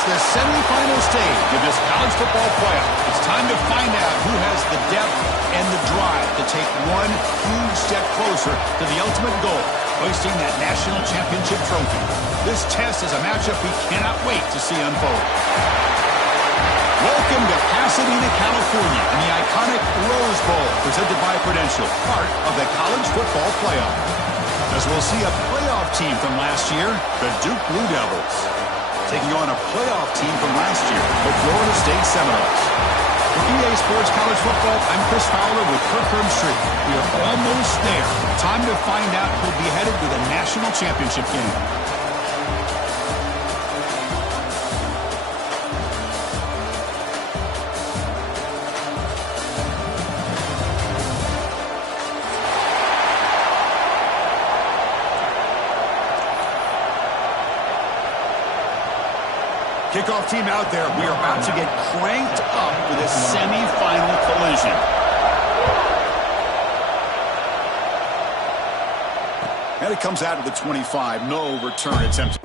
It's the semifinal stage of this college football playoff. It's time to find out who has the depth and the drive to take one huge step closer to the ultimate goal, hoisting that national championship trophy. This test is a matchup we cannot wait to see unfold. Welcome to Pasadena, California, and the iconic Rose Bowl, presented by Prudential, part of the college football playoff. As we'll see a playoff team from last year, the Duke Blue Devils, taking on a playoff team from last year, the Florida State Seminoles. For EA Sports College Football, I'm Chris Fowler with Kirk Herbstreit. We are almost there. Time to find out who'll be headed to the national championship game. Kickoff team out there. We are about to get cranked up for this semifinal collision. And it comes out of the 25. No return attempt.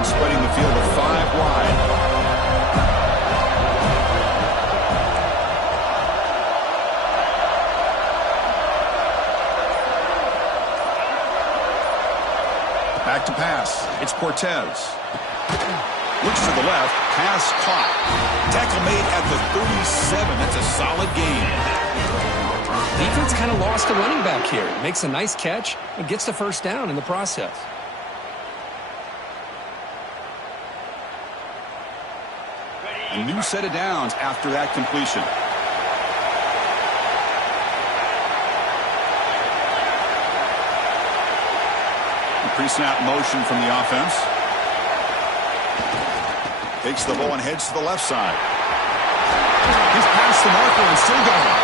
Spreading the field of 5 wide. Back to pass. It's Cortez. Looks to the left. Pass caught. Tackle made at the 37. That's a solid gain. Defense kind of lost a running back here. Makes a nice catch and gets the first down in the process. A new set of downs after that completion. Pre-snap motion from the offense. Takes the ball and heads to the left side. He's past the marker and still going.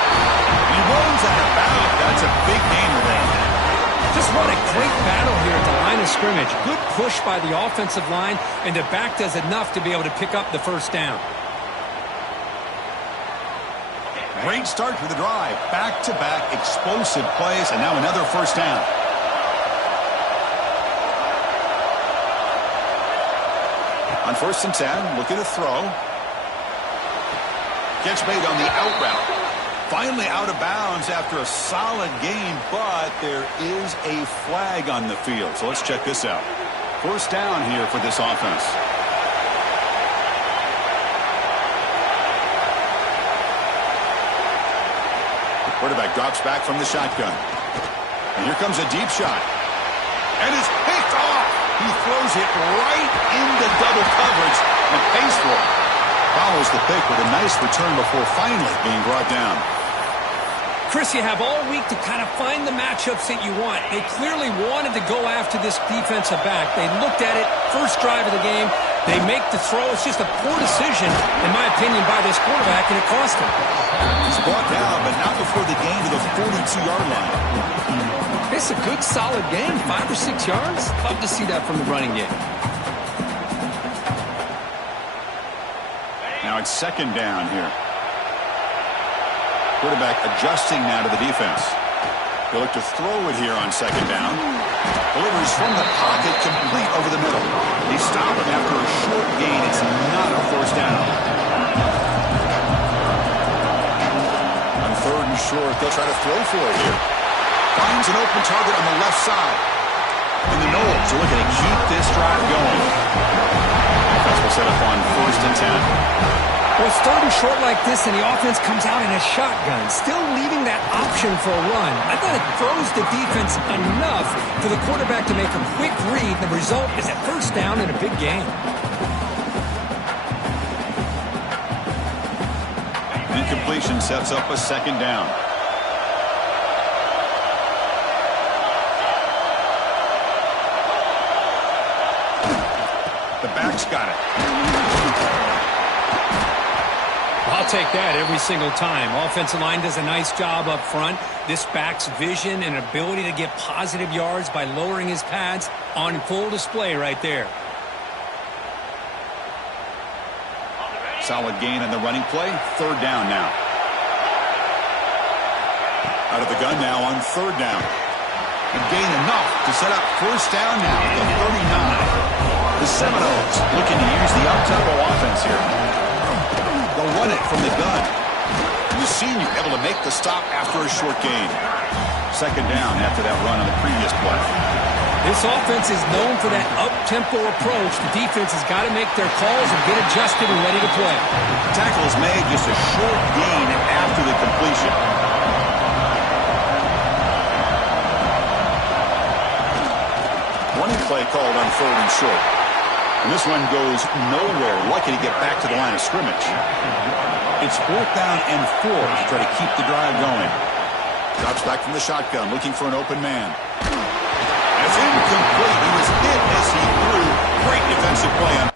He runs out of bounds. That's a big gainer there. Just what a great battle here at the line of scrimmage. Good push by the offensive line, and the back does enough to be able to pick up the first down. Great start to the drive. Back-to-back explosive plays, and now another first down. On 1st and 10, looking to throw. Catch made on the out route. Finally out of bounds after a solid game, but there is a flag on the field. So let's check this out. First down here for this offense. Quarterback drops back from the shotgun. And here comes a deep shot. And it's picked off. He throws it right into double coverage and pays for it. Follows the pick with a nice return before finally being brought down. Chris, you have all week to kind of find the matchups that you want. They clearly wanted to go after this defensive back. They looked at it, first drive of the game. They make the throw. It's just a poor decision, in my opinion, by this quarterback, and it cost him. He's brought down, but not before the gain to the 42-yard line. It's a good, solid game, 5 or 6 yards. Love to see that from the running game. Now it's second down here. Quarterback adjusting now to the defense. He'll look to throw it here on second down. Delivers from the pocket, complete over the middle. They stop him after a short gain. It's not a first down. On 3rd and short, they'll try to throw for it here. Finds an open target on the left side. And the Noles are looking to keep this drive going. Offense will set up on 1st and 10. Well, it's third and short like this, and the offense comes out in a shotgun, still leaving that option for a run. I thought it throws the defense enough for the quarterback to make a quick read. The result is a first down in a big game. Incompletion sets up a second down. The back's got it. I'll take that every single time. Offensive line does a nice job up front. This back's vision and ability to get positive yards by lowering his pads on full display right there. Solid gain in the running play. Third down now. Out of the gun now on third down. And gain enough to set up first down now at the 39. The Seminoles looking to use the up-tempo offense here. They'll run it from the gun. And the senior able to make the stop after a short gain. Second down after that run on the previous play. This offense is known for that up-tempo approach. The defense has got to make their calls and get adjusted and ready to play. Tackle is made, just a short gain after the completion. Running play called on third and short. And this one goes nowhere. Lucky to get back to the line of scrimmage. It's fourth down and 4 to try to keep the drive going. Drops back from the shotgun, looking for an open man. It's incomplete. He was hit as he threw. Great defensive play on.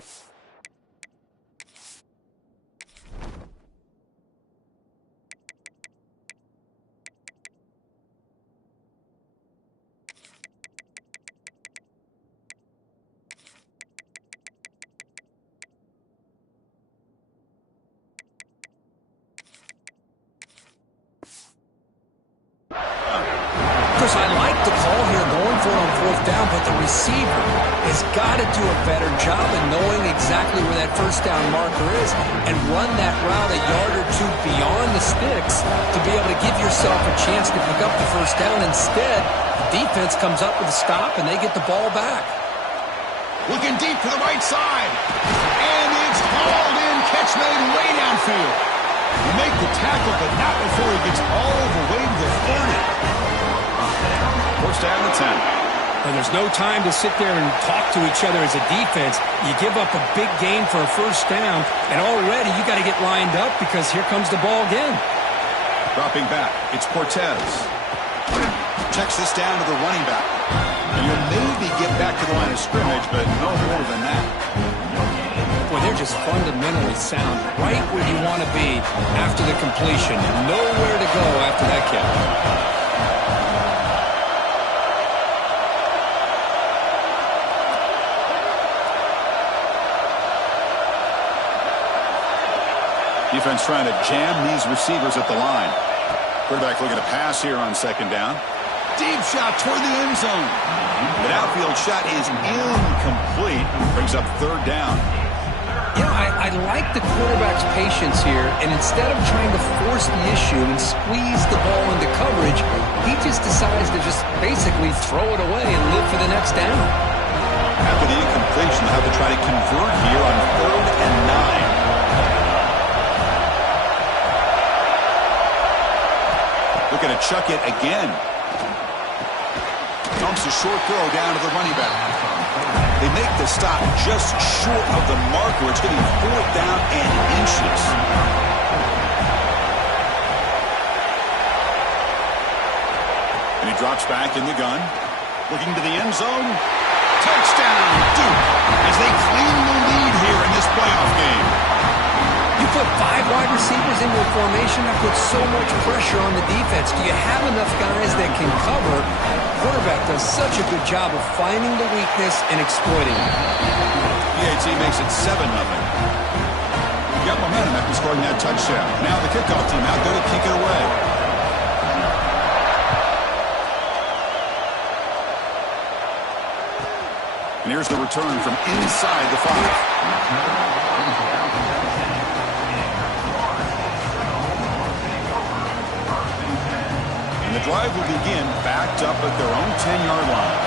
I like the call here going for it on fourth down, but the receiver has got to do a better job of knowing exactly where that first down marker is and run that route a yard or two beyond the sticks to be able to give yourself a chance to pick up the first down. Instead, the defense comes up with a stop and they get the ball back. Looking deep to the right side. And it's hauled in. Catch made way downfield. You make the tackle, but not before he gets all the way to the 30. First down and 10. And there's no time to sit there and talk to each other as a defense. You give up a big gain for a first down, and already you got to get lined up because here comes the ball again. Dropping back, it's Cortez. Checks this down to the running back. And you'll maybe get back to the line of scrimmage, but no more than that. Boy, they're just fundamentally sound, right where you want to be after the completion. Nowhere to go after that catch. Defense trying to jam these receivers at the line. Quarterback looking to pass here on second down. Deep shot toward the end zone. The outfield shot is incomplete. Brings up third down. You know, I like the quarterback's patience here, and instead of trying to force the issue and squeeze the ball into coverage, he just decides to just basically throw it away and live for the next down. After the incompletion, they'll have to try to convert here on third and 9. Looking to chuck it again. Dumps a short throw down to the running back. They make the stop just short of the marker. It's going to be fourth down and inches. And he drops back in the gun. Looking to the end zone. Touchdown, Duke, as they claim the lead here in this playoff game. You put 5 wide receivers into a formation that puts so much pressure on the defense. Do you have enough guys that can cover? Quarterback does such a good job of finding the weakness and exploiting it. PAT makes it 7-0. You got momentum after scoring that touchdown. Now the kickoff team out there to kick it away. And here's the return from inside the 5. The drive will begin backed up at their own 10-yard line.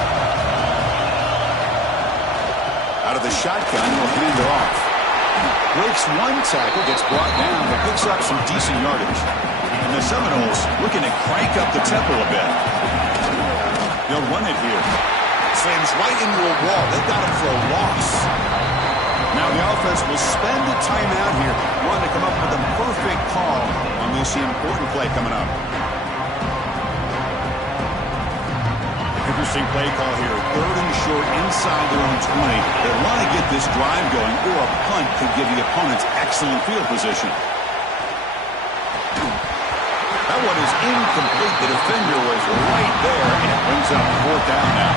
Out of the shotgun, will hand it off. Breaks one tackle, gets brought down, but picks up some decent yardage. And the Seminoles looking to crank up the tempo a bit. They'll run it here. Slams right into a wall. They've got him for a loss. Now the offense will spend a timeout here, wanting to come up with a perfect call on this important play coming up. Interesting play call here. 3rd and short inside their own 20. They want to get this drive going, or a punt could give the opponents excellent field position. That one is incomplete. The defender was right there, and it brings up 4th down now.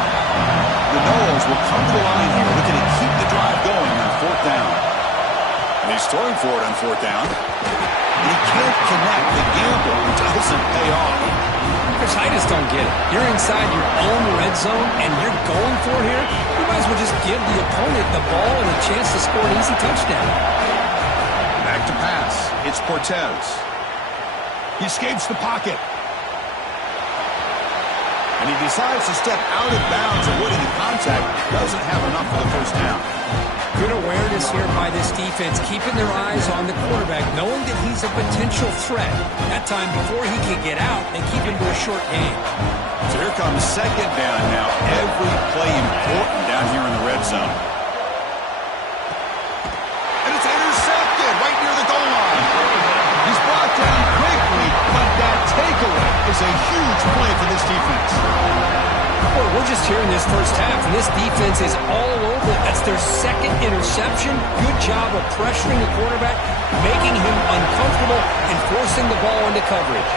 The Noles will come to the line here, looking to keep the drive going on 4th down. And he's throwing for it on 4th down. And he can't connect. The gamble doesn't pay off. Chris, I just don't get it. You're inside your own red zone, and you're going for it here. You might as well just give the opponent the ball and a chance to score an easy touchdown. Back to pass. It's Cortez. He escapes the pocket. And he decides to step out of bounds, avoiding the contact. Doesn't have enough for the 1st down. Good awareness here by this defense, keeping their eyes on the quarterback, knowing that he's a potential threat. That time before he can get out, they keep him to a short game. So here comes 2nd down now. Every play important down here in the red zone. And it's intercepted right near the goal line. He's brought down quickly, but that takeaway is a huge play for this defense. Boy, we're just here in this first half, and this defense is all over it. That's their 2nd interception. Good job of pressuring the quarterback, making him uncomfortable, and forcing the ball into coverage.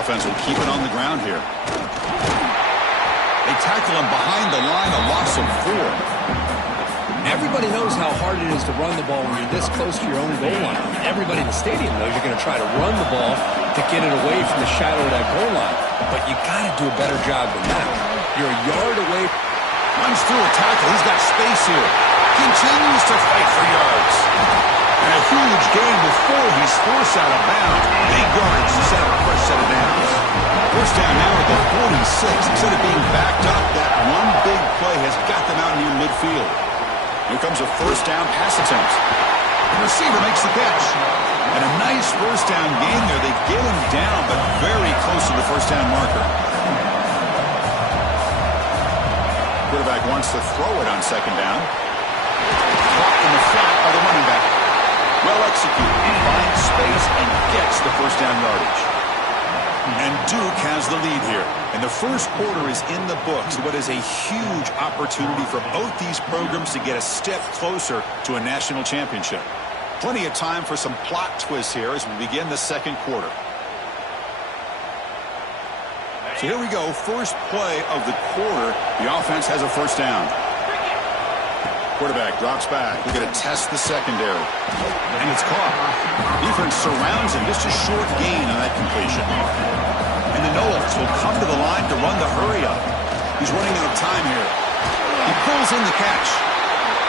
Offense will keep it on the ground here. They tackle him behind the line, a loss of 4. Everybody knows how hard it is to run the ball when you're this close to your own goal line. Everybody in the stadium knows you're going to try to run the ball to get it away from the shadow of that goal line. But you got to do a better job than that. You're a yard away. Runs through a tackle. He's got space here. Continues to fight for yards. And a huge gain before he's forced out of bounds. Big yards to set up a fresh set of downs. 1st down now at the 46. Instead of being backed up, that one big play has got them out near midfield. Here comes a 1st down pass attempt. The receiver makes the catch. And a nice 1st down gain there. They get him down, but very close to the 1st down marker. Quarterback wants to throw it on 2nd down. Caught in the flat by the running back. Well executed. He finds space and gets the 1st down yardage. And Duke has the lead here. And the first quarter is in the books. What is a huge opportunity for both these programs to get a step closer to a national championship. Plenty of time for some plot twists here as we begin the 2nd quarter. So here we go. First play of the quarter. The offense has a 1st down. Quarterback drops back. We're going to test the secondary. And it's caught. Defense surrounds him. Just a short gain on that completion. And the Noles will come to the line to run the hurry up. He's running out of time here. He pulls in the catch.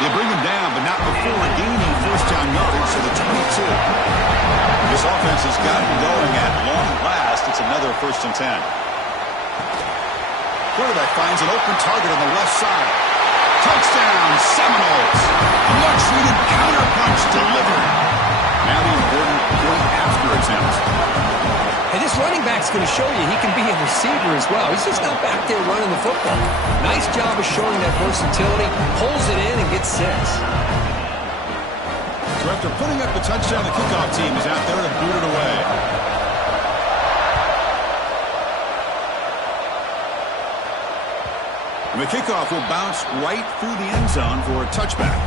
They bring him down, but not before gaining 1st down yardage to the 22. This offense has gotten going at long last. It's another 1st and 10. Quarterback finds an open target on the left side. Touchdown, Seminoles. A much-needed counterpunch delivered. Now the important point after attempt. And this running back's going to show you he can be a receiver as well. He's just not back there running the football. Nice job of showing that versatility. Pulls it in and gets 6. So after putting up the touchdown, the kickoff team is out there to boot it away. And the kickoff will bounce right through the end zone for a touchback.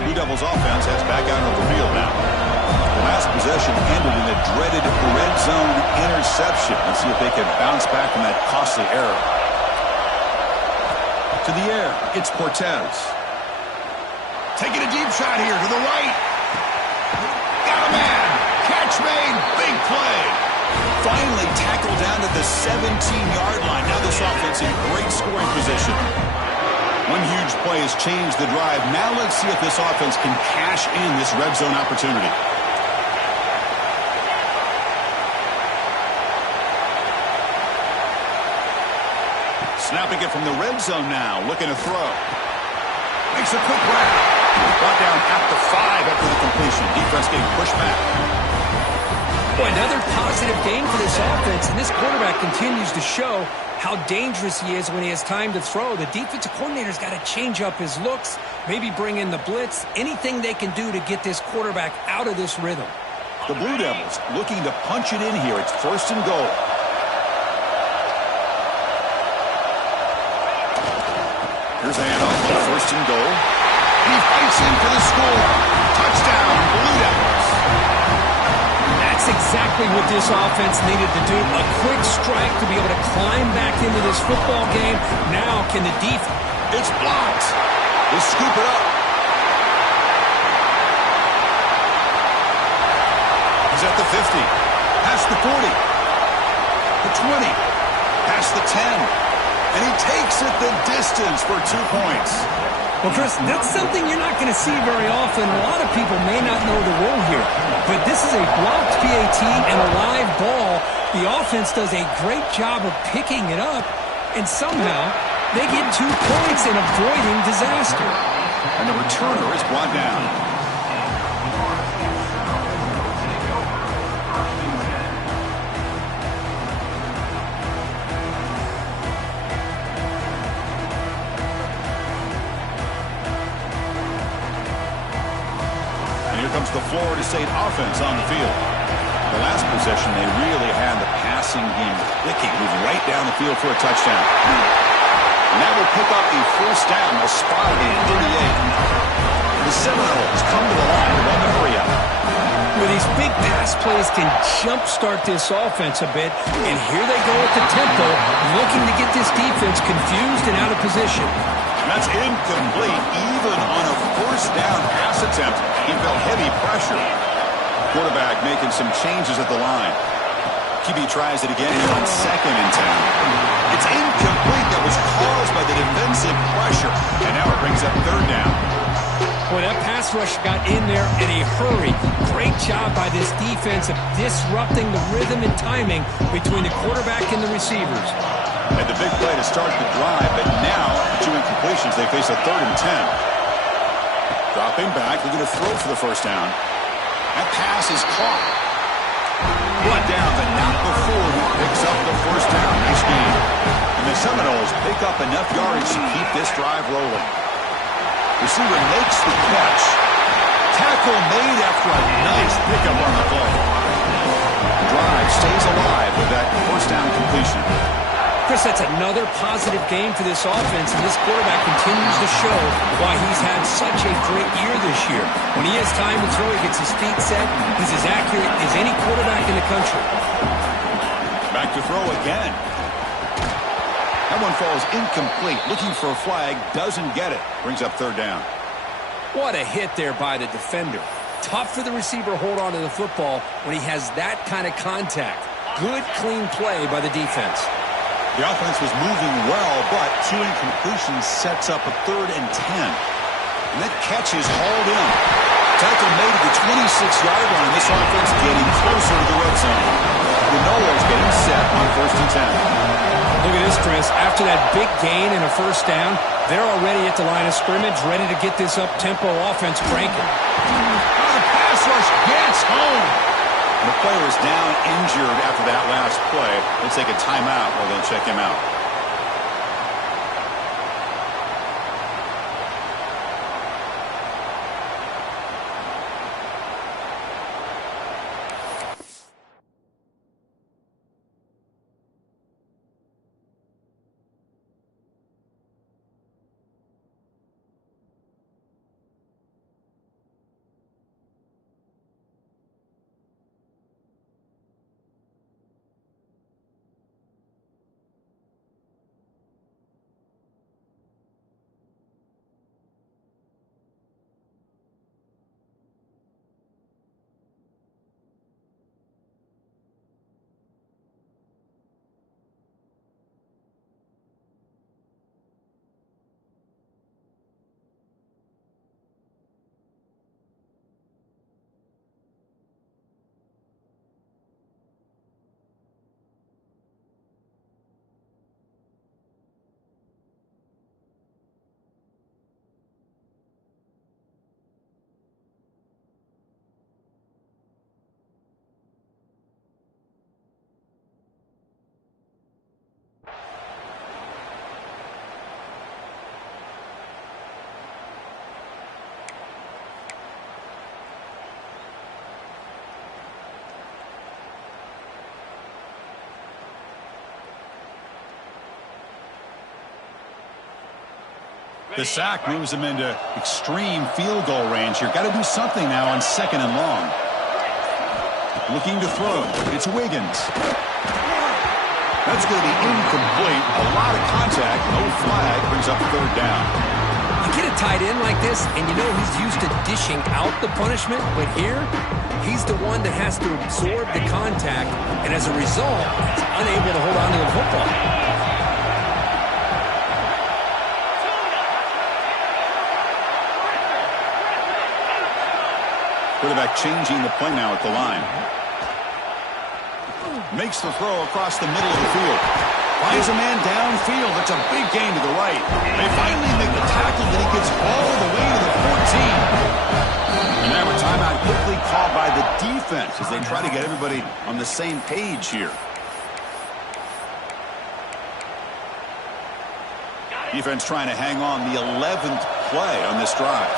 Blue Devils offense heads back out on the field now. The last possession ended in a dreaded red zone interception. Let's see if they can bounce back from that costly error. To the air, it's Cortez. Taking a deep shot here to the right. Got a man. Catch made. Big play. Finally tackled down to the 17-yard line. Now this offense in great scoring position. One huge play has changed the drive. Now let's see if this offense can cash in this red zone opportunity. Snapping it from the red zone now, looking to throw. Makes a quick grab. Brought down at the 5 after the completion. Defense getting pushed back. Boy, another positive game for this offense, and this quarterback continues to show how dangerous he is when he has time to throw. The defensive coordinator's got to change up his looks, maybe bring in the blitz, anything they can do to get this quarterback out of this rhythm. The Blue Devils looking to punch it in here. It's 1st and goal. Here's a handoff on 1st and goal. He fights in for the score. Touchdown, Blue Devils. That's exactly what this offense needed to do. A quick strike to be able to climb back into this football game. Now can the defense... It's blocked. They scoop it up. He's at the 50. Past the 40. The 20. Past the 10. And he takes it the distance for 2 points. Well, Chris, that's something you're not going to see very often. A lot of people may not know the rule here. But this is a blocked PAT and a live ball. The offense does a great job of picking it up. And somehow, they get 2 points in avoiding disaster. And the returner is brought down. Comes the Florida State offense on the field. The last possession, they really had the passing game clicking, moving right down the field for a touchdown. And that will pick up a 1st down, a spot into the 8. The Seminoles come to the line to run the hurry up. Well, these big pass plays can jumpstart this offense a bit, and here they go at the tempo, looking to get this defense confused and out of position. And that's incomplete, even on a 1st down pass attempt. He felt heavy pressure. Quarterback making some changes at the line. QB tries it again here on 2nd and 10. It's incomplete. That was caused by the defensive pressure. And now it brings up 3rd down. Boy, that pass rush got in there in a hurry. Great job by this defense of disrupting the rhythm and timing between the quarterback and the receivers. And the big play to start the drive, but now 2 incompletions. They face a 3rd and 10. Dropping back, looking to throw for the 1st down. That pass is caught. Brought down, but not before he picks up the 1st down. Nice game. And the Seminoles pick up enough yardage to keep this drive rolling. Receiver makes the catch. Tackle made after a nice pickup on the play. Drive stays alive with that 1st down completion. Chris, that's another positive game for this offense, and this quarterback continues to show why he's had such a great year this year. When he has time to throw, he gets his feet set. He's as accurate as any quarterback in the country. Back to throw again. That one falls incomplete. Looking for a flag, doesn't get it. Brings up 3rd down. What a hit there by the defender. Tough for the receiver to hold on to the football when he has that kind of contact. Good, clean play by the defense. The offense was moving well, but 2 incompletions sets up a 3rd and 10. And that catch is hauled in. Tackle made at the 26-yard line. This offense getting closer to the red zone. The Noles getting set on 1st and 10. Look at this, Chris. After that big gain and a 1st down, they're already at the line of scrimmage, ready to get this up-tempo offense cranking. The pass rush gets home. The player is down injured after that last play. They'll take a timeout while they'll check him out. The sack moves him into extreme field goal range here. Got to do something now on 2nd and long. Looking to throw. It's Wiggins. That's going to be incomplete. A lot of contact. No flag. Brings up 3rd down. You get a tight end like this, and you know he's used to dishing out the punishment, but here, he's the one that has to absorb the contact, and as a result, he's unable to hold on to the football. Quarterback changing the play now at the line. Makes the throw across the middle of the field. Finds a man downfield. It's a big gain to the right. They finally make the tackle, but he gets all the way to the 14. And now a timeout quickly called by the defense as they try to get everybody on the same page here. Defense trying to hang on the 11th play on this drive.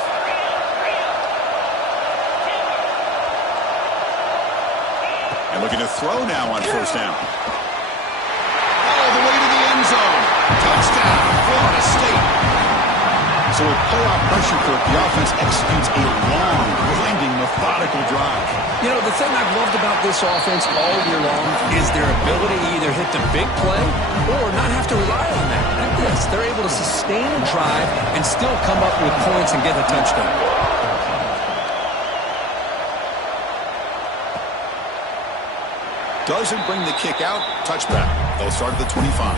And looking to throw now on 1st down. All the way to the end zone. Touchdown, Florida State. So with playoff pressure, Kirk, the offense executes a long, winding, methodical drive. You know, the thing I've loved about this offense all year long is their ability to either hit the big play or not have to rely on that. Like this, they're able to sustain a drive and still come up with points and get a touchdown. Doesn't bring the kick out. Touchback. They'll start at the 25.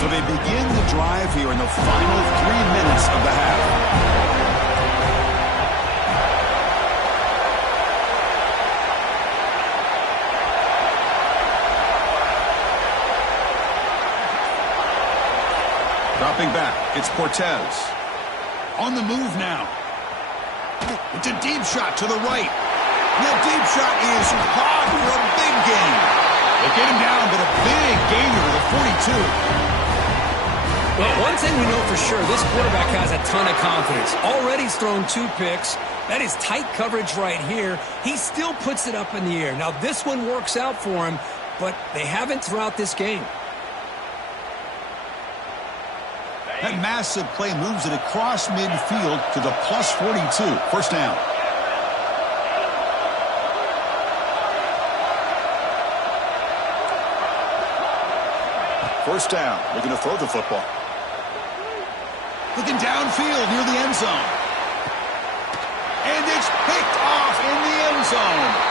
So they begin the drive here in the final 3 minutes of the half. Dropping back, it's Cortez. On the move now. It's a deep shot to the right. That deep shot is caught for a big gain. They get him down, but a big gainer to the 42. Well, one thing we know for sure, this quarterback has a ton of confidence. Already he's thrown 2 picks. That is tight coverage right here. He still puts it up in the air. Now, this one works out for him, but they haven't throughout this game. That massive play moves it across midfield to the plus 42. 1st down. First down. Looking to throw the football. Looking downfield near the end zone. And it's picked off in the end zone.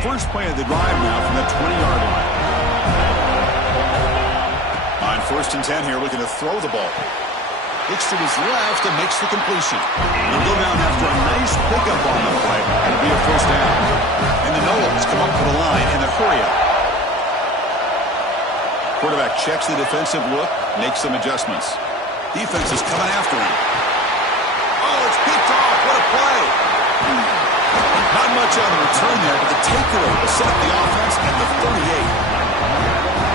First play of the drive now from the 20-yard line. On 1st and 10 here, looking to throw the ball. Looks to his left and makes the completion. He'll go down after a nice pickup on the play. It'll be a 1st down. And the Noles come up to the line in the hurry up. Quarterback checks the defensive look, makes some adjustments. Defense is coming after him. Oh, it's picked off. What a play. Not much on the return there, but the takeaway will set up the offense at the 38.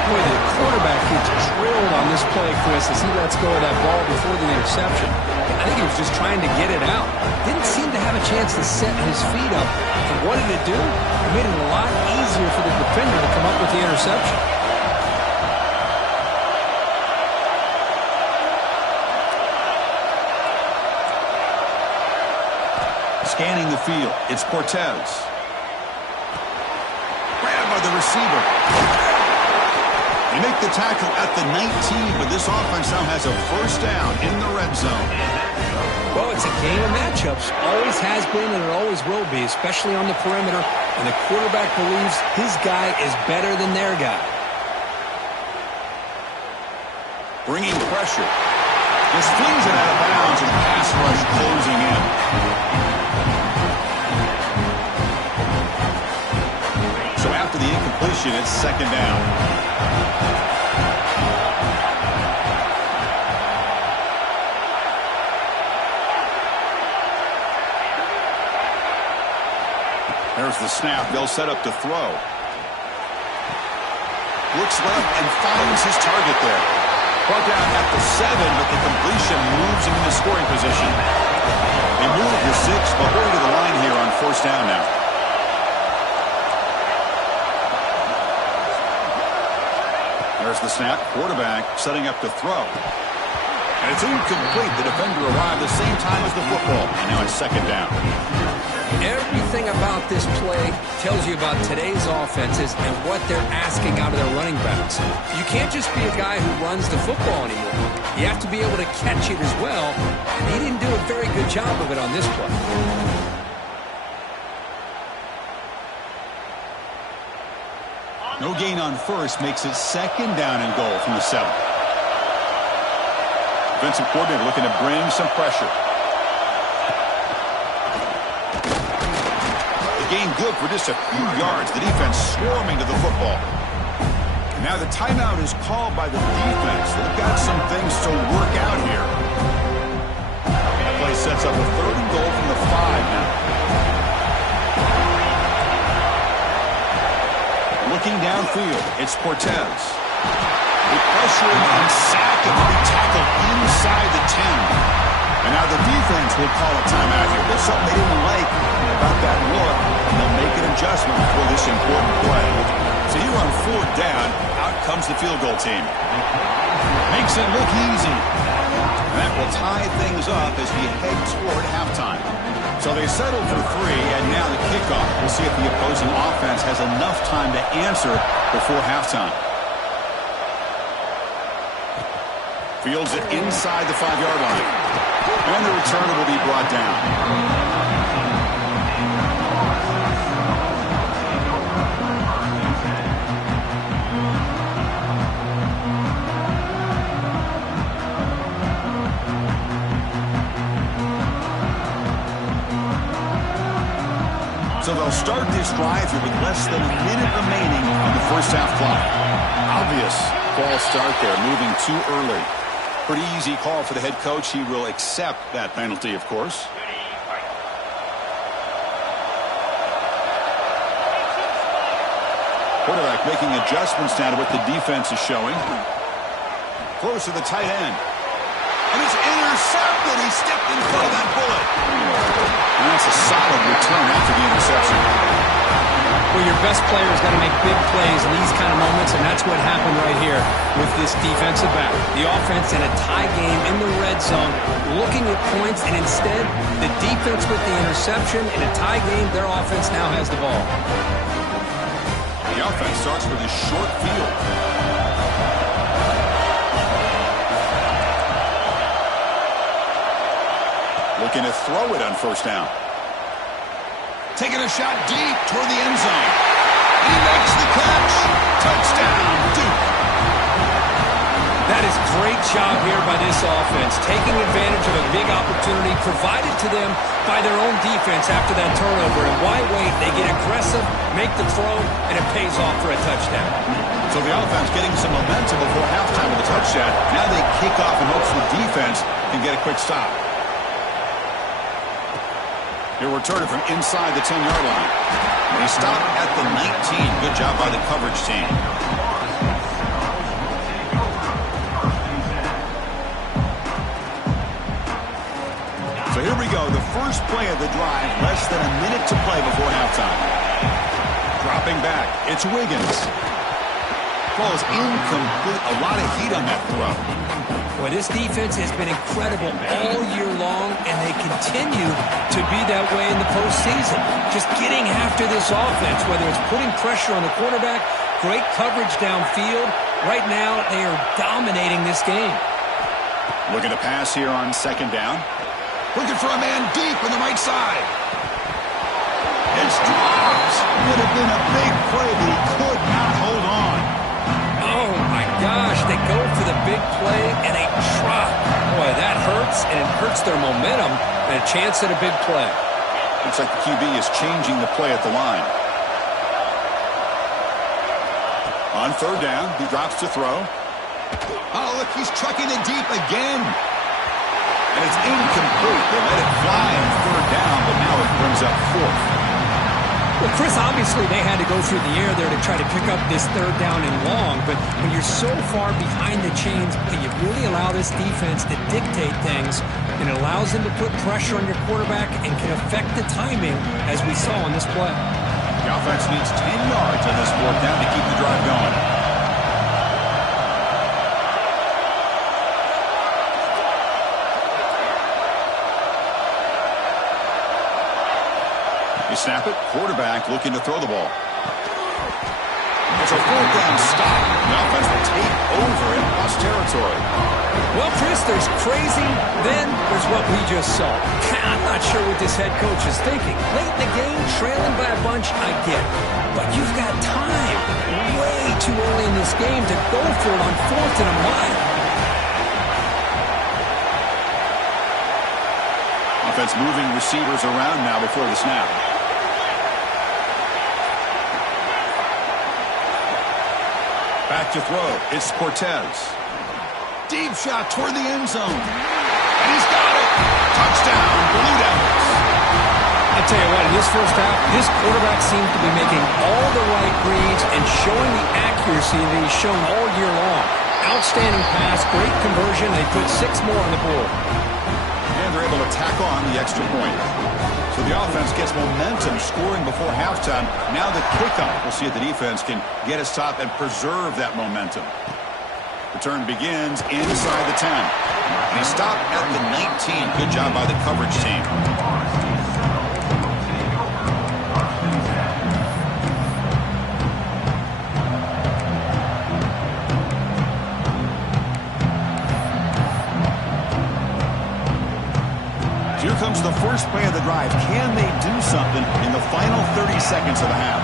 Boy, the quarterback gets drilled on this play, Chris, as he lets go of that ball before the interception. I think he was just trying to get it out. Didn't seem to have a chance to set his feet up. And what did it do? It made it a lot easier for the defender to come up with the interception. Scanning the field, it's Cortez. Grabbed by the receiver. They make the tackle at the 19, but this offense now has a 1st down in the red zone. Well, it's a game of matchups. Always has been and it always will be, especially on the perimeter. And the quarterback believes his guy is better than their guy. Bringing pressure. Just flings it out of bounds and pass rush closing in. So after the incompletion, it's 2nd down. There's the snap. They'll set up to throw. looks left and finds his target there. Brought down at the 7, but the completion moves him into scoring position. They move to 6, but hurry to the line here on first down now. There's the snap. Quarterback setting up to throw. And it's incomplete. The defender arrived the same time as the football. And now it's second down. Everything about this play tells you about today's offenses and what they're asking out of their running backs. You can't just be a guy who runs the football anymore. You have to be able to catch it as well. And he didn't do a very good job of it on this play. No gain on first makes it second down and goal from the 7. Defensive coordinator looking to bring some pressure. The gain good for just a few yards. The defense swarming to the football. Now the timeout is called by the defense. They've got some things to work out here. The play sets up a 3rd and goal from the 5 now. Looking downfield, it's Cortez. They pressure him and sack him to be tackled inside the 10. And now the defense will call a timeout here. There's something they didn't like about that look, and they'll make an adjustment for this important play. So here on 4th down, out comes the field goal team. Makes it look easy. And that will tie things up as we head toward halftime. So they settled for 3, and now the kickoff. We'll see if the opposing offense has enough time to answer before halftime. Fields it inside the 5-yard line. And the returner will be brought down. So they'll start this drive here with less than a minute remaining on the first half clock. Obvious false start there, moving too early. Pretty easy call for the head coach. He will accept that penalty, of course. Quarterback making adjustments now to what the defense is showing. Close to the tight end. And it's intercepted. He stepped in front of that bullet. And that's a solid return after the interception. Well, your best player is going to make big plays in these kind of moments, and that's what happened right here with this defensive back. The offense in a tie game in the red zone, looking at points, and instead, the defense with the interception. In a tie game, their offense now has the ball. The offense starts with a short field. Looking to throw it on first down. Taking a shot deep toward the end zone. He makes the catch. Touchdown, Duke. That is great job here by this offense, taking advantage of a big opportunity provided to them by their own defense after that turnover. And why wait? They get aggressive, make the throw, and it pays off for a touchdown. So the offense getting some momentum before halftime with a touchdown. Now they kick off in hopes the defense can get a quick stop. He'll return it from inside the 10-yard line. And he stopped at the 19. Good job by the coverage team. So here we go. The first play of the drive. Less than a minute to play before halftime. Dropping back. It's Wiggins. Ball is incomplete. A lot of heat on that throw. Boy, this defense has been incredible all year long, and they continue to be that way in the postseason. Just getting after this offense, whether it's putting pressure on the quarterback, great coverage downfield. Right now, they are dominating this game. Looking to pass here on second down. Looking for a man deep on the right side. It's dropped. Would have been a big play, but he could not hold on. Oh, my gosh. They go for the big play, and they drop. Boy, that hurts, and it hurts their momentum and a chance at a big play. Looks like the QB is changing the play at the line. On third down, he drops to throw. Oh, look, he's trucking it deep again. And it's incomplete. They let it fly on third down, but now it brings up fourth. Well, Chris, obviously they had to go through the air there to try to pick up this third down and long, but when you're so far behind the chains, you really allow this defense to dictate things, and it allows them to put pressure on your quarterback and can affect the timing, as we saw on this play. The offense needs 10 yards on this fourth down to keep the drive going. They snap it. Quarterback looking to throw the ball. It's a fourth down stop. The offense will take over in lost territory. Well, Chris, there's crazy, then there's what we just saw. I'm not sure what this head coach is thinking. Late in the game, trailing by a bunch, I get it. But you've got time, way too early in this game, to go for it on 4th and a mile. Offense moving receivers around now before the snap. Back to throw. It's Cortez. Deep shot toward the end zone. And he's got it. Touchdown, Blue Devils. I tell you what, in this first half, this quarterback seems to be making all the right reads and showing the accuracy that he's shown all year long. Outstanding pass, great conversion. They put 6 more on the board. And they're able to tack on the extra point. So the offense gets momentum scoring before halftime. Now the kickoff. We'll see if the defense can get a stop and preserve that momentum. Return begins inside the 10. And he stopped at the 19. Good job by the coverage team. Here comes the first play of the drive. Can they do something in the final 30 seconds of the half?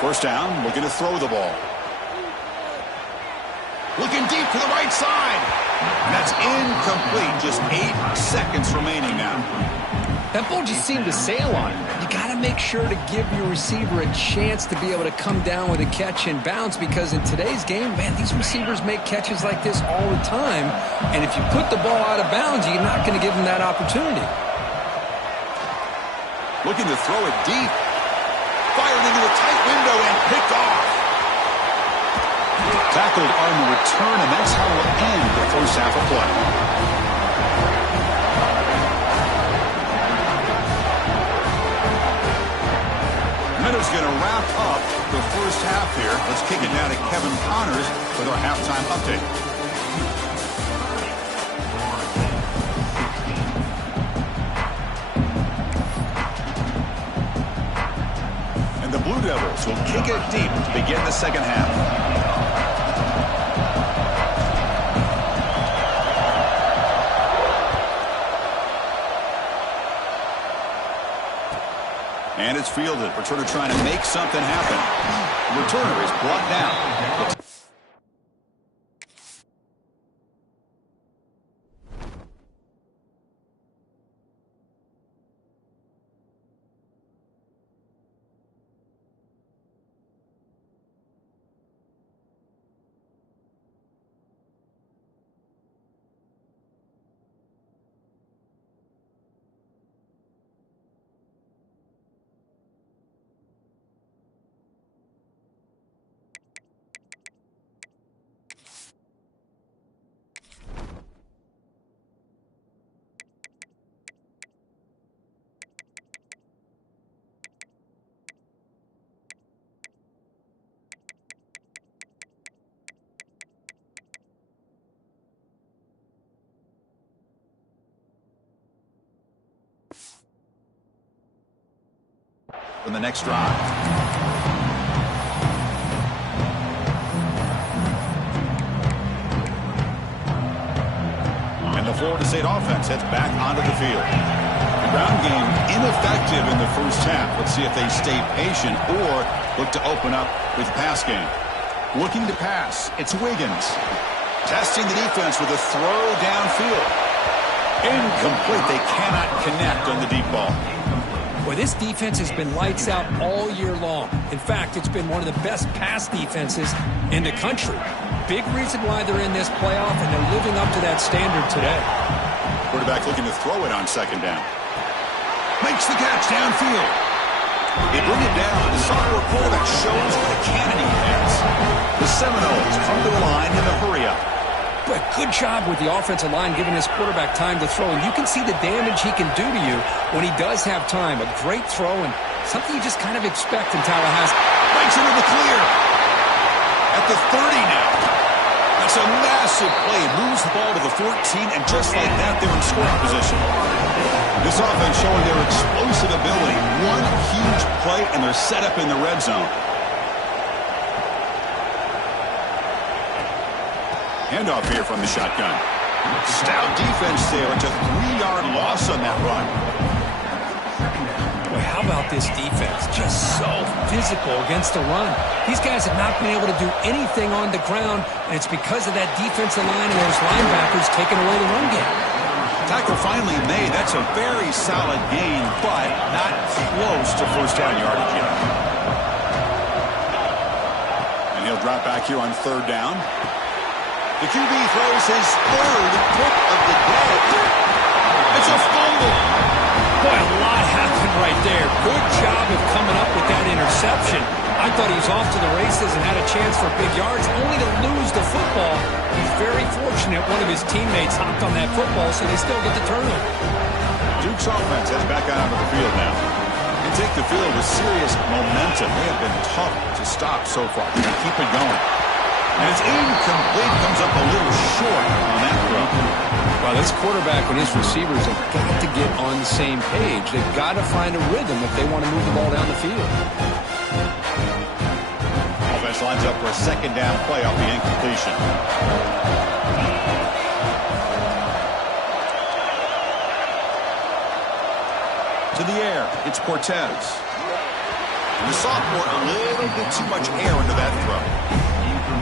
First down, looking to throw the ball. Looking deep to the right side. And that's incomplete. Just 8 seconds remaining now. That ball just seemed to sail on him. You got to make sure to give your receiver a chance to be able to come down with a catch and bounce, because in today's game, man, these receivers make catches like this all the time. And if you put the ball out of bounds, you're not going to give them that opportunity. Looking to throw it deep. Fired into a tight window and picked off. Tackled on the return, and that's how we'll end the first half of play. Minutes going to wrap up the first half here. Let's kick it down to Kevin Connors with our halftime update. And the Blue Devils will kick it deep to begin the second half. And it's fielded. Returner trying to make something happen. The returner is brought down. In the next drive. And the Florida State offense heads back onto the field. The ground game ineffective in the first half. Let's see if they stay patient or look to open up with the pass game. Looking to pass. It's Wiggins. Testing the defense with a throw downfield. Incomplete. They cannot connect on the deep ball. Boy, this defense has been lights out all year long. In fact, it's been one of the best pass defenses in the country. Big reason why they're in this playoff, and they're living up to that standard today. Quarterback looking to throw it on second down. Makes the catch downfield. They bring it down. The sophomore quarterback shows what a cannon he has. The Seminoles come to the line in the hurry-up. But good job with the offensive line giving his quarterback time to throw. And you can see the damage he can do to you when he does have time. A great throw and something you just kind of expect in Tallahassee. Breaks into the clear. At the 30 now. That's a massive play. Moves the ball to the 14, and just like that, they're in scoring position. This offense showing their explosive ability. One huge play, and they're set up in the red zone. Handoff here from the shotgun. Stout defense there. It's a 3-yard loss on that run. Boy, how about this defense? Just so physical against the run. These guys have not been able to do anything on the ground, and it's because of that defensive line and those linebackers taking away the run game. Tackle finally made. That's a very solid gain, but not close to first down yardage yet. And he'll drop back here on third down. The QB throws his third pick of the day. It's a fumble. Boy, a lot happened right there. Good job of coming up with that interception. I thought he was off to the races and had a chance for big yards, only to lose the football. He's very fortunate one of his teammates hopped on that football, so they still get the turnover. Duke's offense heads back out onto the field now. They take the field with serious momentum. They have been tough to stop so far. They keep it going. And it's incomplete. Comes up a little short on that throw. Well, this quarterback and his receivers have got to get on the same page. They've got to find a rhythm if they want to move the ball down the field. Offense lines up for a second down play off the incompletion. To the air, it's Cortez. And the sophomore, a little bit too much air into that throw.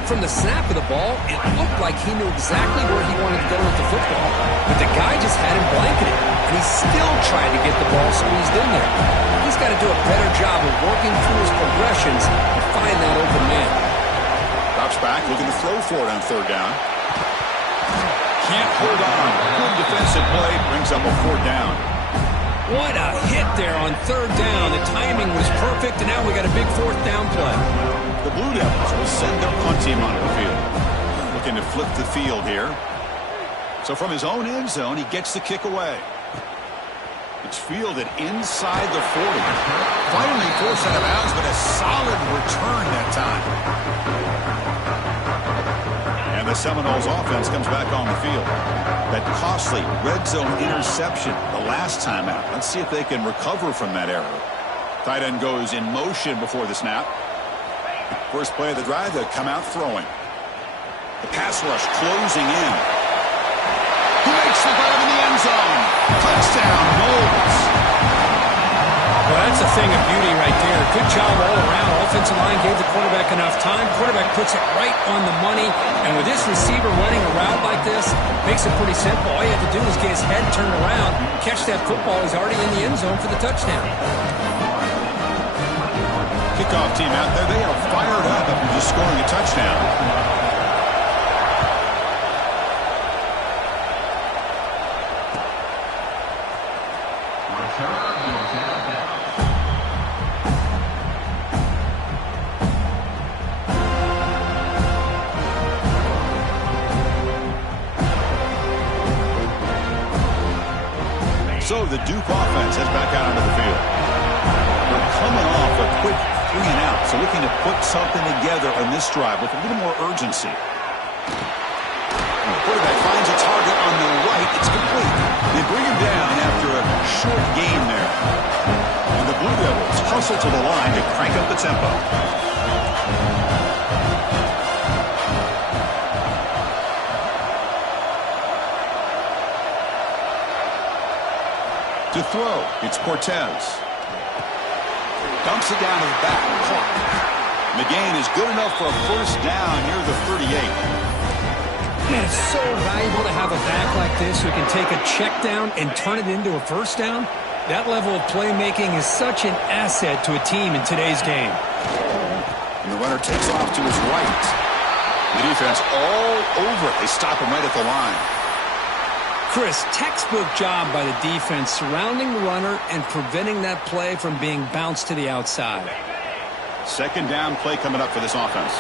From the snap of the ball, it looked like he knew exactly where he wanted to go with the football. But the guy just had him blanketed, and he still tried to get the ball squeezed in there. He's got to do a better job of working through his progressions to find that open man. Drops back, looking to throw for it on third down. Can't hold on. Good defensive play, brings up a fourth down. What a hit there on third down. The timing was perfect, and now we got a big fourth down play. The Blue Devils will send their punt team onto the field. Looking to flip the field here. So from his own end zone, he gets the kick away. It's fielded inside the 40. Finally forced out of bounds, but a solid return that time. And the Seminoles offense comes back on the field. That costly red zone interception the last time out. Let's see if they can recover from that error. Tight end goes in motion before the snap. First play of the drive, they come out throwing. The pass rush closing in. He makes the grab in the end zone. Touchdown, Noles. Well, that's a thing of beauty right there. Good job all around. Offensive line gave the quarterback enough time. Quarterback puts it right on the money. And with this receiver running a route like this, makes it pretty simple. All you have to do is get his head turned around, catch that football. He's already in the end zone for the touchdown. Kickoff team out there. They are fired up after just scoring a touchdown. So the Duke offense heads back out onto the field. They're coming off a quick 3 and out, so looking to put something together on this drive with a little more urgency. The quarterback finds a target on the right. It's complete. They bring him down after a short gain there. And the Blue Devils hustle to the line to crank up the tempo. To throw, it's Cortez. Dumps it down to the back. Caught. The gain is good enough for a first down near the 38. Man, it's so valuable to have a back like this who can take a check down and turn it into a first down. That level of playmaking is such an asset to a team in today's game. And the runner takes off to his right. The defense all over it. They stop him right at the line. Chris, textbook job by the defense surrounding the runner and preventing that play from being bounced to the outside. Second down play coming up for this offense.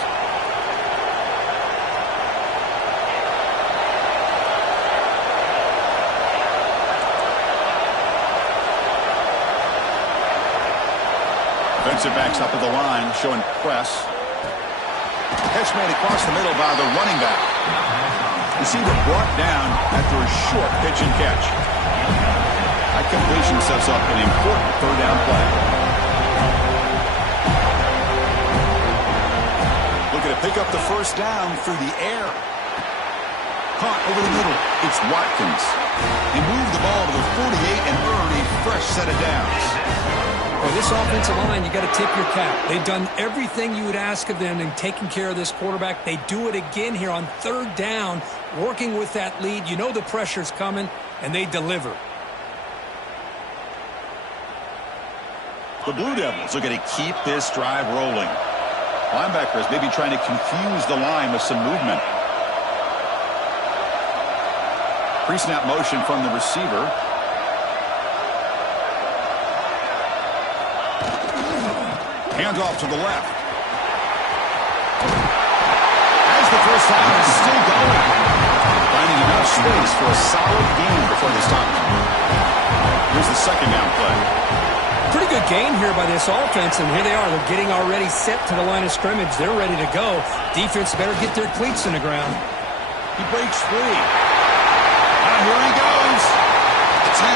Defensive backs up at the line, showing press. Catch made across the middle by the running back. Receiver brought down after a short pitch and catch. That completion sets up an important third down play. Looking to pick up the first down through the air. Caught over the middle. It's Watkins. He moved the ball to the 48 and earned a fresh set of downs. Well, this offensive line, you got to tip your cap. They've done everything you would ask of them in taking care of this quarterback. They do it again here on third down, working with that lead. You know the pressure's coming, and they deliver. The Blue Devils looking to keep this drive rolling. Linebackers maybe trying to confuse the line with some movement. Pre-snap motion from the receiver. Handoff to the left. As the first down is still going. Finding enough space for a solid gain before they stop. Here's the second down play. Pretty good gain here by this offense, and here they are. They're getting already set to the line of scrimmage. They're ready to go. Defense better get their cleats in the ground. He breaks free. And here he goes. 10.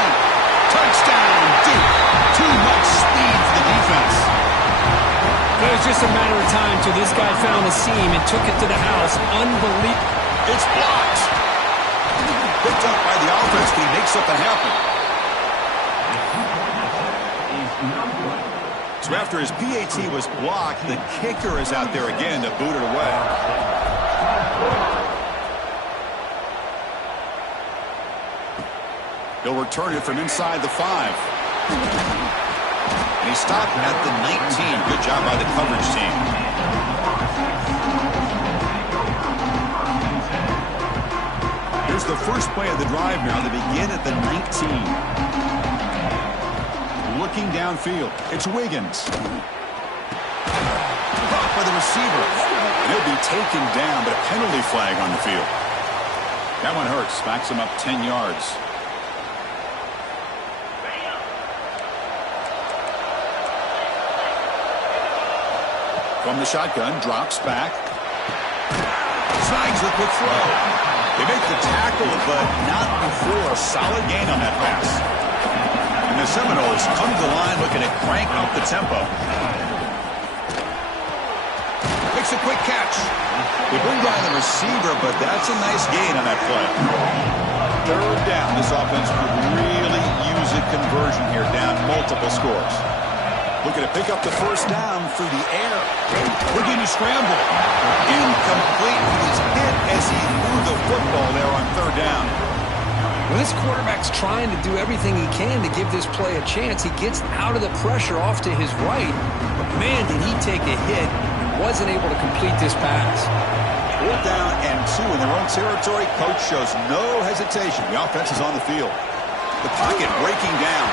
Touchdown deep. Too much speed for the defense. It was just a matter of time till this guy found a seam and took it to the house. Unbelievable. It's blocked. Picked up by the offense, but he makes something happen. So after his PAT was blocked, the kicker is out there again to boot it away. He'll return it from inside the 5. And he stopped at the 19. Good job by the coverage team. Here's the first play of the drive now. They begin at the 19. Looking downfield. It's Wiggins. Caught by the receiver. And he'll be taken down, but a penalty flag on the field. That one hurts. Backs him up 10 yards. From the shotgun, drops back. Snags the quick throw. They make the tackle, but not before a solid gain on that pass. And the Seminoles come to the line looking to crank up the tempo. Makes a quick catch. They bring down the receiver, but that's a nice gain on that play. Third down. This offense could really use a conversion here, down multiple scores. Looking to pick up the first down through the air. Looking to scramble. Incomplete. He was hit as he threw the football there on third down. Well, this quarterback's trying to do everything he can to give this play a chance. He gets out of the pressure off to his right. But, man, did he take a hit and wasn't able to complete this pass. Fourth down and 2 in their own territory. Coach shows no hesitation. The offense is on the field. The pocket breaking down.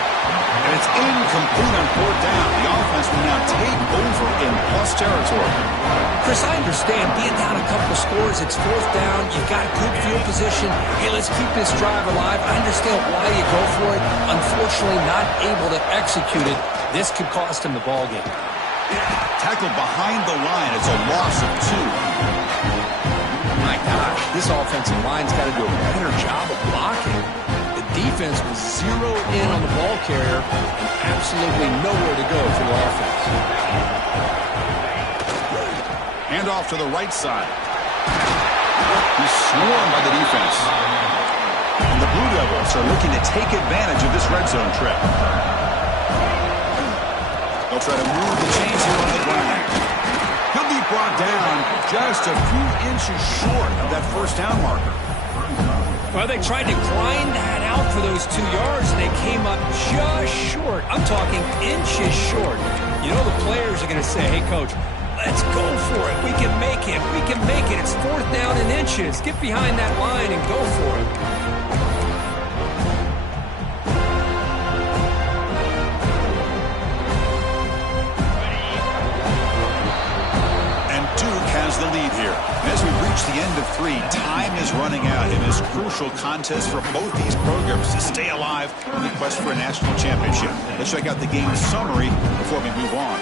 And it's incomplete on fourth down. The offense will now take over in plus territory. Chris, I understand being down a couple scores. It's fourth down. You've got good field position. Hey, let's keep this drive alive. I understand why you go for it. Unfortunately, not able to execute it. This could cost him the ball game. Tackled behind the line. It's a loss of 2. My gosh, this offensive line's got to do a better job of blocking. Defense was zeroed in on the ball carrier and absolutely nowhere to go for the offense. Hand off to the right side. He's swarmed by the defense. And the Blue Devils are looking to take advantage of this red zone trip. They'll try to move the chains here on the ground. He'll be brought down just a few inches short of that first down marker. Well, they tried to grind that out for those 2 yards, and they came up just short. I'm talking inches short. You know the players are going to say, hey, Coach, let's go for it. We can make it. We can make it. It's fourth down and inches. Get behind that line and go for it. the lead here. And as we reach the end of 3, time is running out in this crucial contest for both these programs to stay alive in the quest for a national championship. Let's check out the game summary before we move on.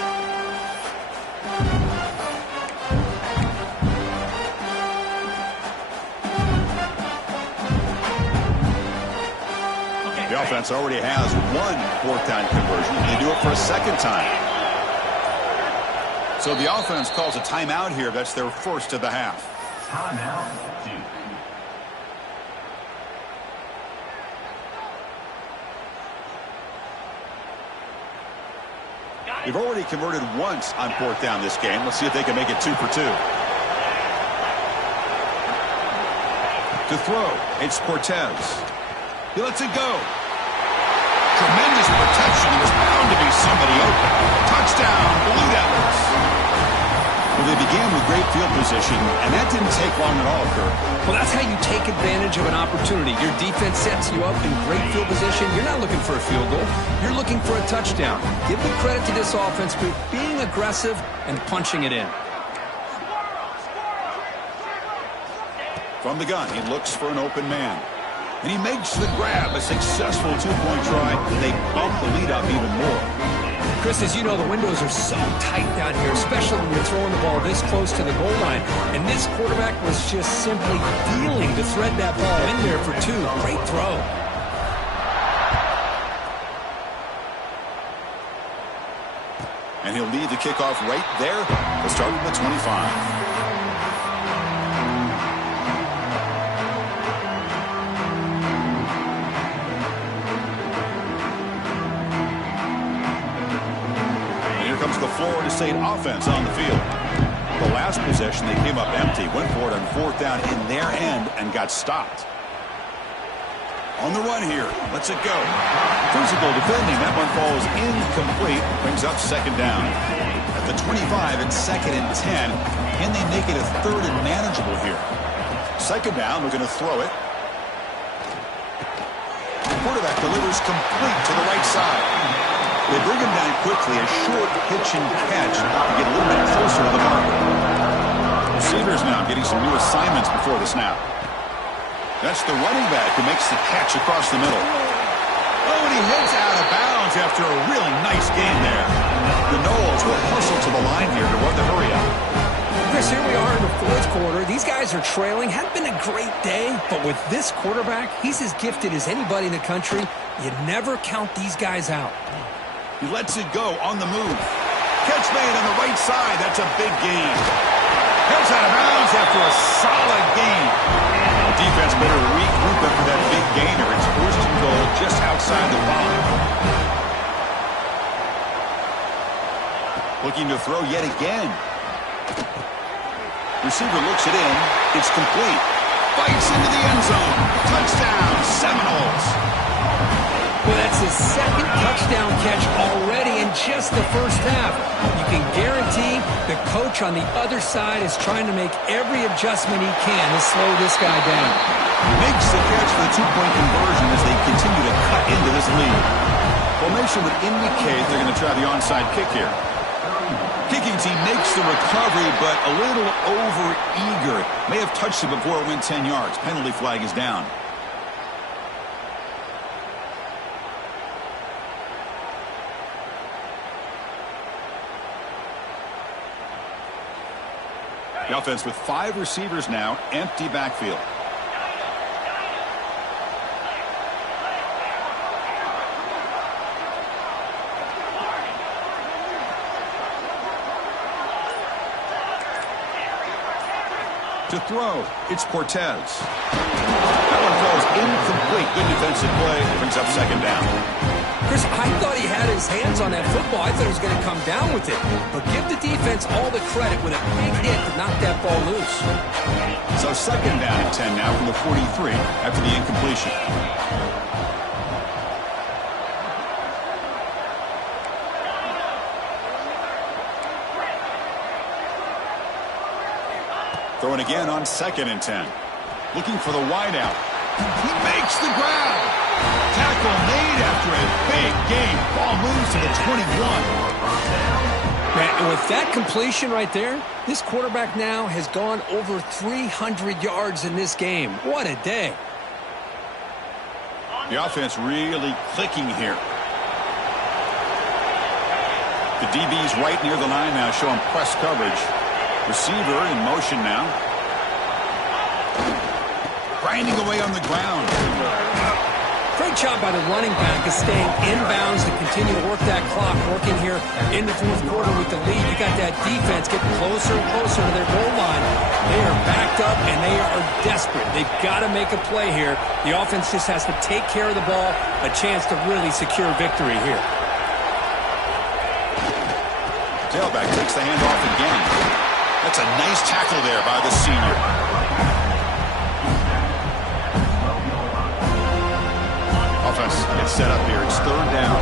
The offense already has 1 4th-down conversion, and they do it for a second time. So the offense calls a timeout here. That's their first of the half. Timeout. They've already converted once on 4th down this game. Let's see if they can make it 2 for 2. To throw, it's Cortez. He lets it go. Tremendous protection. There's bound to be somebody open. Touchdown, Blue Devils. Well, they began with great field position, and that didn't take long at all, Kirk. Well, that's how you take advantage of an opportunity. Your defense sets you up in great field position. You're not looking for a field goal. You're looking for a touchdown. Give the credit to this offense for being aggressive and punching it in. From the gun, he looks for an open man. And he makes the grab, a successful 2-point try. They bump the lead up even more. Chris, as you know, the windows are so tight down here, especially when you're throwing the ball this close to the goal line. And this quarterback was just simply dealing to thread that ball in there for 2. Great throw. And he'll lead the kickoff right there. We'll start with the 25. The Florida State offense on the field. The last possession, they came up empty, went for it on 4th down in their end and got stopped. On the run here, lets it go. Physical defending, that one falls incomplete, brings up 2nd down. At the 25, it's 2nd and 10, and they make it a 3rd and manageable here. 2nd down, we're going to throw it. The quarterback delivers complete to the right side. They bring him down quickly, a short pitch and catch to get a little bit closer to the marker. Receivers now getting some new assignments before the snap. That's the running back who makes the catch across the middle. Oh, and he heads out of bounds after a really nice gain there. The Noles will hustle to the line here to run the hurry up. Chris, here we are in the 4th quarter. These guys are trailing. Hadn't been a great day, but with this quarterback, he's as gifted as anybody in the country. You never count these guys out. He lets it go on the move. Catch made on the right side. That's a big gain. Heads out of bounds after a solid gain. Defense better regroup after that big gainer. It's 1st and goal just outside the 5. Looking to throw yet again. Receiver looks it in. It's complete. Bites into the end zone. Touchdown, Seminoles. Well, that's his 2nd touchdown catch already in just the 1st half. You can guarantee the coach on the other side is trying to make every adjustment he can to slow this guy down. Makes the catch for the 2-point conversion as they continue to cut into this lead. Formation would indicate they're going to try the onside kick here. Kicking team makes the recovery, but a little over-eager. May have touched it before it went 10 yards. Penalty flag is down. The offense with 5 receivers now, empty backfield. To throw, it's Cortez. That one falls incomplete. Good defensive play. Brings up 2nd down. Chris, I thought he had his hands on that football. I thought he was going to come down with it. But give the defense all the credit with a big hit to knock that ball loose. So 2nd down and 10 now from the 43 after the incompletion. Throwing again on 2nd and 10. Looking for the wideout. He makes the grab. Tackle made after a big game. Ball moves to the 21. Man, and with that completion right there, this quarterback now has gone over 300 yards in this game. What a day. The offense really clicking here. The DB's right near the line now, showing press coverage. Receiver in motion now. Grinding away on the ground. Great job by the running back of staying inbounds to continue to work that clock, working here in the fourth quarter with the lead. You got that defense getting closer and closer to their goal line. They are backed up, and they are desperate. They've got to make a play here. The offense just has to take care of the ball, a chance to really secure victory here. Tailback takes the handoff again. That's a nice tackle there by the senior. Offense gets set up here. It's third down.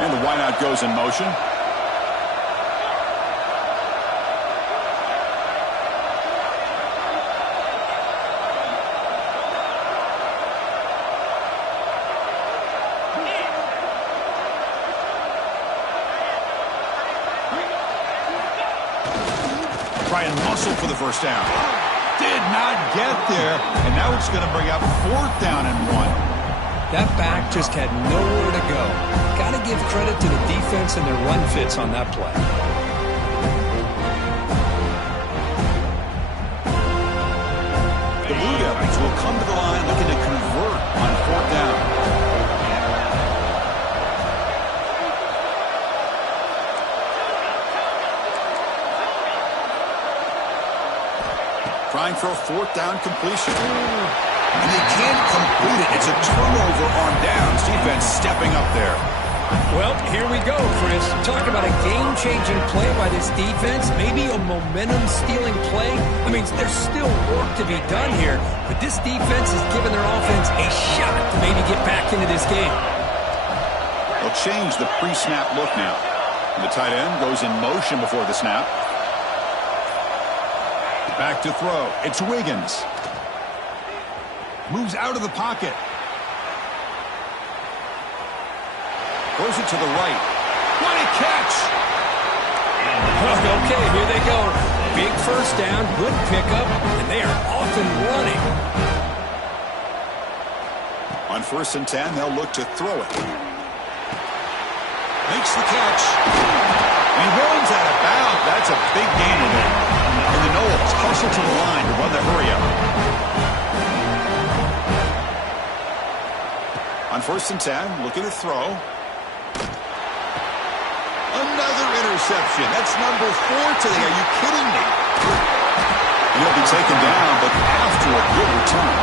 And the wideout goes in motion. Try and muscle for the first down. Did not get there, and now it's going to bring up fourth down and 1. That back just had nowhere to go. Got to give credit to the defense and their run fits on that play. The Blue Devils will come to the line looking to convert on fourth down. Trying for a fourth down completion. And they can't complete it. It's a turnover on downs. Defense stepping up there. Well, here we go, Chris. Talk about a game-changing play by this defense. Maybe a momentum-stealing play. I mean, there's still work to be done here, but this defense has given their offense a shot to maybe get back into this game. They'll change the pre-snap look now. And the tight end goes in motion before the snap. Back to throw. It's Wiggins. Moves out of the pocket. Throws it to the right. What a catch! Okay, here they go. Big first down, good pickup, and they are off and running. On 1st and 10, they'll look to throw it. Makes the catch. He runs out of bounds. That's a big gain in there. And the Noles hustle to the line to run the hurry-up. On 1st and 10, looking to throw. Another interception. That's number 4 today. Are you kidding me? And he'll be taken down, but after a good return.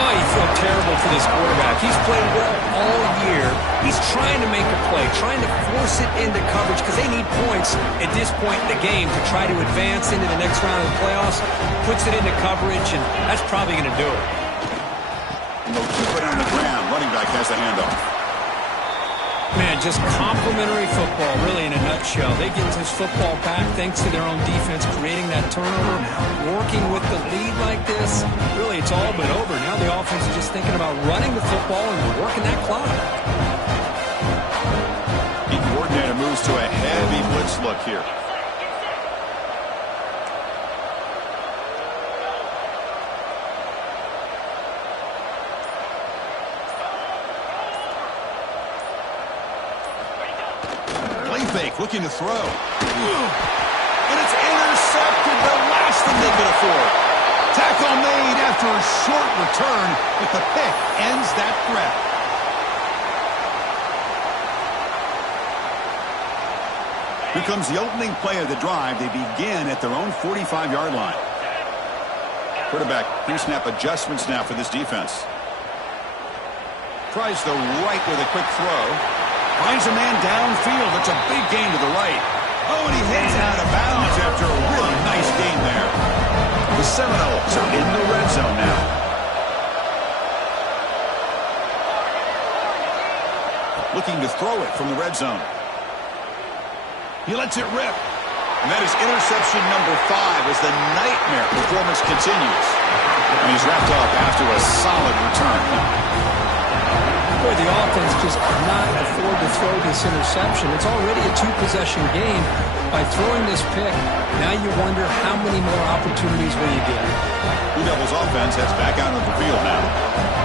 Oh, you feel terrible for this quarterback. He's played well all year. He's trying to make a play, trying to force it into coverage because they need points at this point in the game to try to advance into the next round of the playoffs. Puts it into coverage, and that's probably going to do it. And they'll keep it on the ground. Running back has the handoff. Man, just complimentary football, really, in a nutshell. They get this football back thanks to their own defense, creating that turnover, working with the lead like this. Really, it's all but over. Now the offense is just thinking about running the football and working that clock. The coordinator moves to a heavy blitz look here. Fake, looking to throw. And it's intercepted, the last thing they could afford. Tackle made after a short return, but the pick ends that threat. Here comes the opening play of the drive. They begin at their own 45-yard line. Quarterback pre-snap adjustments now for this defense. Tries the right with a quick throw. Finds a man downfield. It's a big gain to the right. Oh, and he heads out of bounds after a really nice gain there. The Seminoles are in the red zone now. Looking to throw it from the red zone. He lets it rip. And that is interception number 5 as the nightmare performance continues. And he's wrapped up after a solid return. Boy, the offense just cannot afford to throw this interception. It's already a two-possession game. By throwing this pick, now you wonder how many more opportunities will you get. Blue Devils offense heads back out on the field now.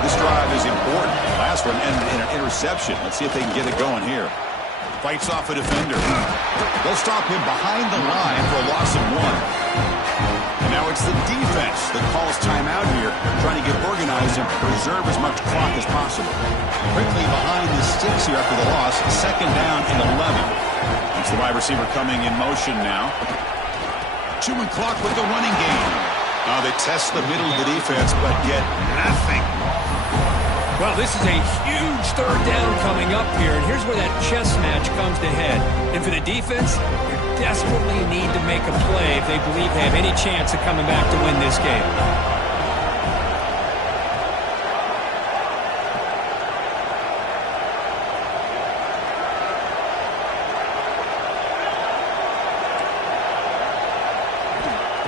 This drive is important. Last one ended in an interception. Let's see if they can get it going here. Fights off a defender. They'll stop him behind the line for a loss of 1. And now it's the defense that calls timeout here, trying to get organized and preserve as much clock as possible. Quickly behind the sticks here after the loss, 2nd down and 11. It's the wide receiver coming in motion now. 2-minute clock with the running game. They test the middle of the defense, but get nothing. Well, this is a huge 3rd down coming up here, and here's where that chess match comes to head. And for the defense, they desperately need to make a play if they believe they have any chance of coming back to win this game.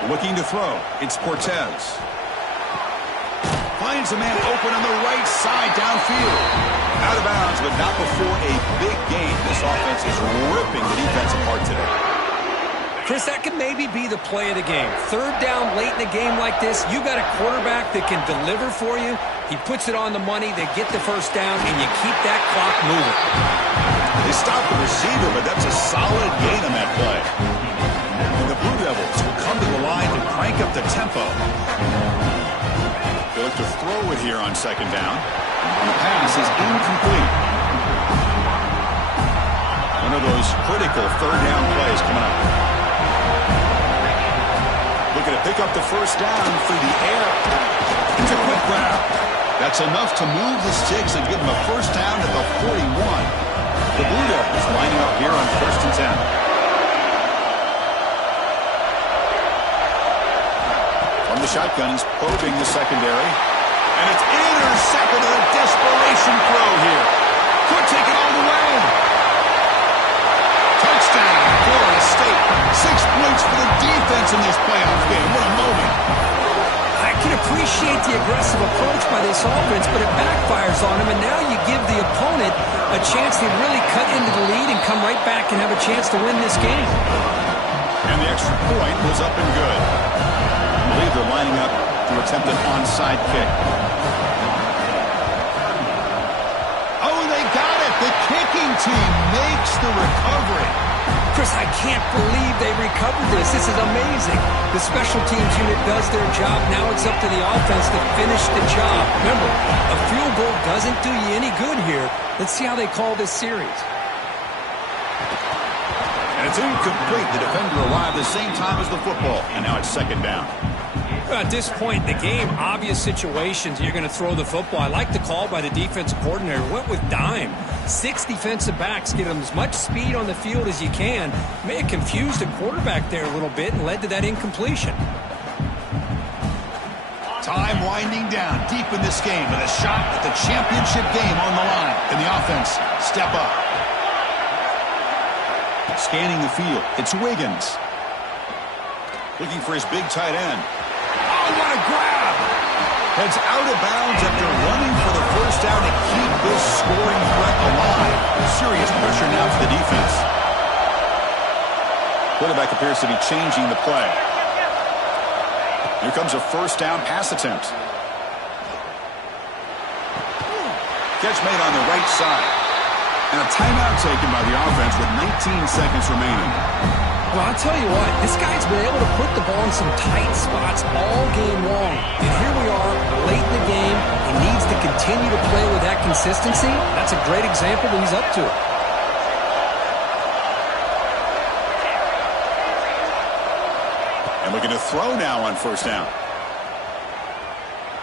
Looking to throw. It's Cortez. Finds a man open on the right side downfield. Out of bounds, but not before a big game. This offense is ripping the defense apart today. Chris, that could maybe be the play of the game. 3rd down late in a game like this, you got a quarterback that can deliver for you. He puts it on the money, they get the 1st down, and you keep that clock moving. They stop the receiver, but that's a solid gain on that play. And the Blue Devils will come to the line to crank up the tempo. They look to throw it here on 2nd down. And the pass is incomplete. One of those critical 3rd down plays coming up. Looking to pick up the 1st down through the air. It's a quick grab. That's enough to move the sticks and give them a 1st down at the 41. The Blue Devils lining up here on 1st and 10. From the shotgun, he's probing the secondary. And it's intercepted on a desperation throw here. Could take it all the way. Touchdown, Florida State. 6 points for the defense in this playoff game. What a moment. I can appreciate the aggressive approach by this offense, but it backfires on him, and now you give the opponent a chance to really cut into the lead and come right back and have a chance to win this game. And the extra point was up and good. I believe they're lining up to attempt an onside kick. Oh, they got it! The kicking team makes the recovery. Chris, I can't believe they recovered this. This is amazing. The special teams unit does their job. Now it's up to the offense to finish the job. Remember, a field goal doesn't do you any good here. Let's see how they call this series. And it's incomplete. The defender arrived at the same time as the football. And now it's 2nd down. At this point in the game, obvious situations, you're going to throw the football. I like the call by the defensive coordinator. Went with dime. 6 defensive backs, get them as much speed on the field as you can. May have confused the quarterback there a little bit and led to that incompletion. Time winding down deep in this game with a shot at the championship game on the line. Can the offense step up? Scanning the field, it's Wiggins. Looking for his big tight end. Oh, what a grab! Heads out of bounds after running for the 1st down to keep this scoring threat alive. Serious pressure now for the defense. Quarterback appears to be changing the play. Here comes a 1st down pass attempt. Catch made on the right side. And a timeout taken by the offense with 19 seconds remaining. Well, I'll tell you what, this guy's been able to put the ball in some tight spots all game long. And here we are, late in the game. He needs to continue to play with that consistency. That's a great example that he's up to it. And looking to throw now on 1st down.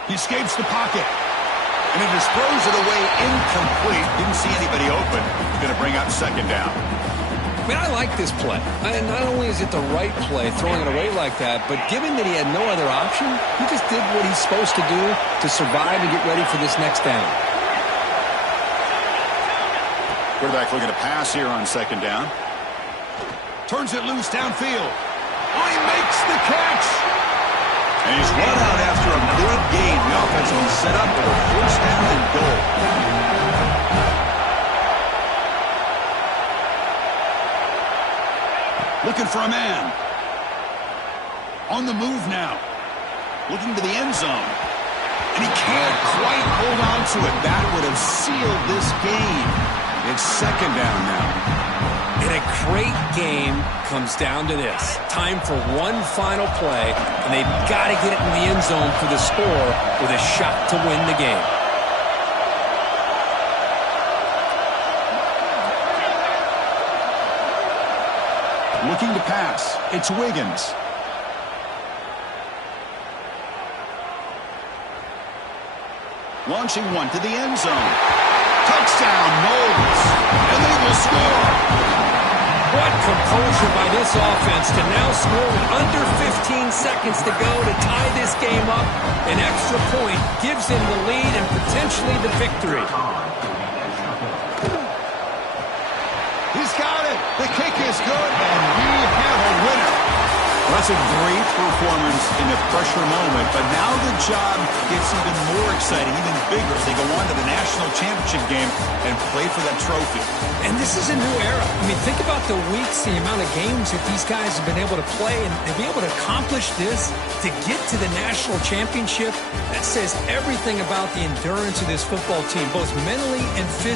He escapes the pocket. And he just throws it away incomplete. Didn't see anybody open. Going to bring up 2nd down. I mean, I like this play. And not only is it the right play, throwing it away like that, but given that he had no other option, he just did what he's supposed to do to survive and get ready for this next down. Quarterback looking to pass here on 2nd down. Turns it loose downfield. Oh, he makes the catch. And he's run out after a big gain. The offense will be set up for a 1st down and goal. Looking for a man. On the move now. Looking to the end zone. And he can't quite hold on to it. That would have sealed this game. It's second down now. And a great game comes down to this. Time for one final play, and they've got to get it in the end zone for the score with a shot to win the game. Looking to pass. It's Wiggins. Launching one to the end zone. Touchdown, Knowles. And they will score. What composure by this offense to now score with under 15 seconds to go to tie this game up. An extra point gives them the lead and potentially the victory. He's got it. The kick is good, and we have a winner. Well, that's a great performance in a pressure moment, but now the job gets even more exciting, even bigger as they go on to the national championship game and play for that trophy. And this is a new era. I mean, think about the weeks, the amount of games that these guys have been able to play, and to be able to accomplish this, to get to the national championship, that says everything about the endurance of this football team, both mentally and physically.